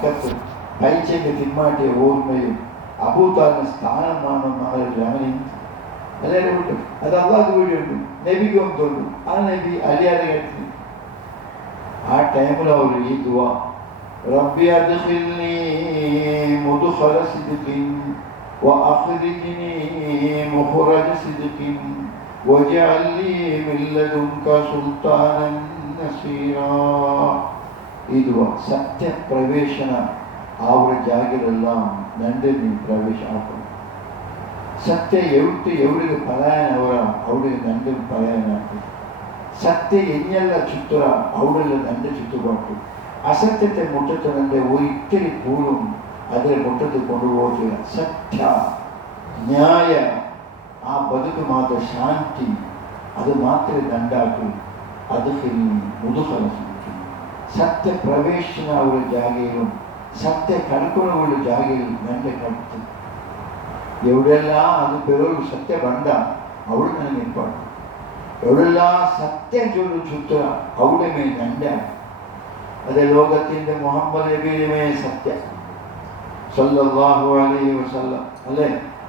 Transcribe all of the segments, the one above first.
മക്കത്ത് കഴിച്ചെങ്കിൽ തിന്മാട്ടിയ ഓർമ്മയും അബൂതാലിന് സ്ഥാനമാനം ആളുകൾ അങ്ങനെ എല്ലാവരും വിട്ടു. അത് അള്ളാഹ് വീടുണ്ട്, നബിക്കും തോന്നും. ആ നബി അറിയാതെ കേട്ടു. ആ ടൈമിൽ അവർ ഈ ദുആ റബ്ബി അദ്ഖിൽനി മുദ്ഖല സിദ്ഖിൻ വഅഖ്രിജ്നി മുഖ്റജ സിദ്ഖിൻ വജഅൽ ലീ മിൻ ലദുൻക സുൽത്താനൻ നസീറാ. ഈ ദുആ സത്യപ്രവേശന ಅವರ ಜಾಗರೆல்லாம் ನಂದನಿ ಪ್ರವೇಶ ಆಗ್ತದೆ. ಸತ್ಯ ಎವರಿಗೆ ಪಲಾಯನ ಅವರ ಅವರಿಗೆ ನಂದನಿ ಪಲಾಯನ ಆಗ್ತದೆ. ಸತ್ಯ ಎನ್ನೆಲ್ಲ ಚುತ್ತರ ಅವರೆಲ್ಲ ನಂದ ಚುತ್ತುಬಾಟು. ಅಸತ್ಯತೆ ಮುಟ್ಟುತ್ತಂದ್ರೆ ಇತ್ತರಿ ಕೂಳು ಅದರ ಮುಟ್ಟದುಕೊಂಡು ಹೋಗಿಲ್ಲ. ಸತ್ಯ ನ್ಯಾಯ ಆ ಬದುಕು ಮಾತ್ರ ಶಾಂತಿ ಅದು ಮಾತ್ರ ದಂಡಾಟು. ಅದಕ್ಕೆ ಮುದುಕಲ ಸತ್ಯ ಪ್ರವೇಶನ ಅವರ ಜಾಗೆಯು ಸತ್ಯ ಕಳ್ಕೊಳ್ಳುವ ಜಾಗೆಯಲ್ಲಿ ನಂಡೆ ಕಟ್ಟು. ಎವಡೆಲ್ಲ ಅದು ಬೆರಳು ಸತ್ಯ ಬಂದ ಅವಳು ನನಗೆ ನೆನಪಾಡು. എവിടെല്ലാ സത്യം ചുറ്റുക അവിടെ മേ നണ്ട. അതേ ലോകത്തിന്റെ മുഹമ്മദ് നബിയുമേ സത്യം സല്ലല്ലാഹു അലൈഹി വസല്ലം അല്ലേ.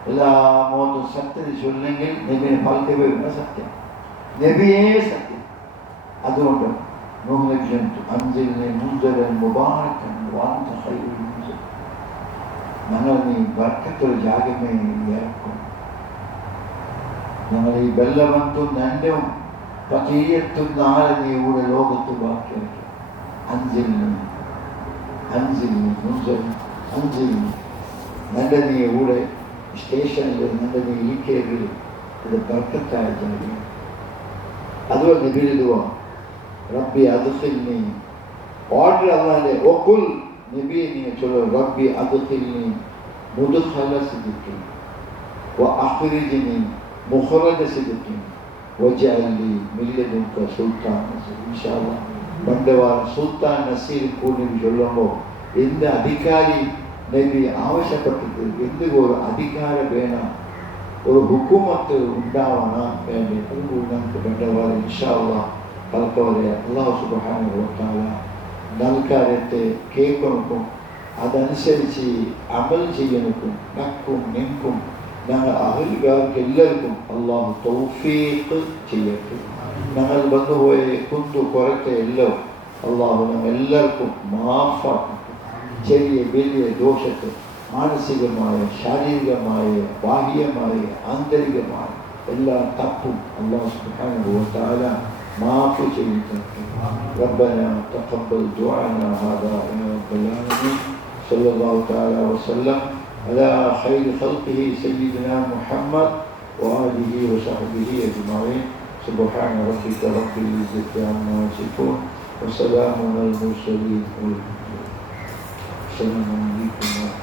എല്ലാ മോത്തും സത്യത്തിൽ ചൊല്ലെങ്കിൽ നബിയെ ഫലത്തെ സത്യം, നബിയേ സത്യം. അതുകൊണ്ട് ഞങ്ങൾ നീ ബർക്കത്തൊരു ജാഗമേ ഇറക്കും. ഞങ്ങൾ ഈ ബെല്ലവന്തും നന്ദവും പതീയത്തും നാളെ നീ ഇവിടെ ലോകത്ത് ബാക്കിയാക്കി. അഞ്ചിൽ നല്ല നീ ഇവിടെ സ്റ്റേഷനിൽ നല്ല നീ ഇരിക്കെങ്കിൽ ഇത് ബർക്കത്തായ ജാഗം. അതുപോലെ നബിയിലുവാ റബ്ബി അദ്ഖിൽനി ഓർഡർ അല്ലാതെ ഒക്കുൽ നബിയെ നീ ചൊല്ലോ റബ്ബി അദ്ഖിൽനി മുദ്ഖല സിദ്ഖിൻ വഅഖ്രിജ്നി മുഖ്റജ സിദ്ഖിൻ വജഅൽ ലി മിൻ ലദുൻക സുൽത്താൻ നസീർ. ഇൻഷാ അല്ലാഹ് ബണ്ടവാർ സുൽത്താൻ നസീർ കൂടി ചൊല്ലുമ്പോൾ എന്ത് അധികാരി നബി ആവശ്യപ്പെട്ടിട്ട് എന്തൊരു അധികാരം വേണം, ഒരു ഹുക്കുമത്ത് ഉണ്ടാവണം വേണ്ടി. അതുകൊണ്ട് നമുക്ക് ബണ്ടവാർ ഇൻഷാ അല്ലാഹ് പലപ്പോഴെ അല്ലാഹു സുബ്ഹാനഹു വ തആല നൽകാരത്തെ കേൾക്കണക്കും അതനുസരിച്ച് അമൽ ചെയ്യണക്കും നക്കും നിൽക്കും ഞങ്ങൾ അഹലുകാർക്ക് എല്ലാവർക്കും അള്ളാഹു തൗഫീഖ് ചെയ്യട്ടെ. ഞങ്ങൾ വന്നുപോയ കുറത്തെ എല്ലാം അള്ളാഹു ഞങ്ങൾ എല്ലാവർക്കും മാഫാക്കും. ചെറിയ വലിയ ദോഷത്തെ മാനസികമായ ശാരീരികമായ ബാഹ്യമായ ആന്തരികമായ എല്ലാ തപ്പും അല്ലാഹു സുബ്ഹാനഹു വ തആല معاف جيدك. ربنا تقبل دعانا هذا يا رب العالمين. صلى الله تعالى وسلم على خير خلقه سيدنا محمد وآله وصحبه أجمعين. سبحان ربك رب العزة عما يصفون وسلام على المرسلين. السلام عليكم.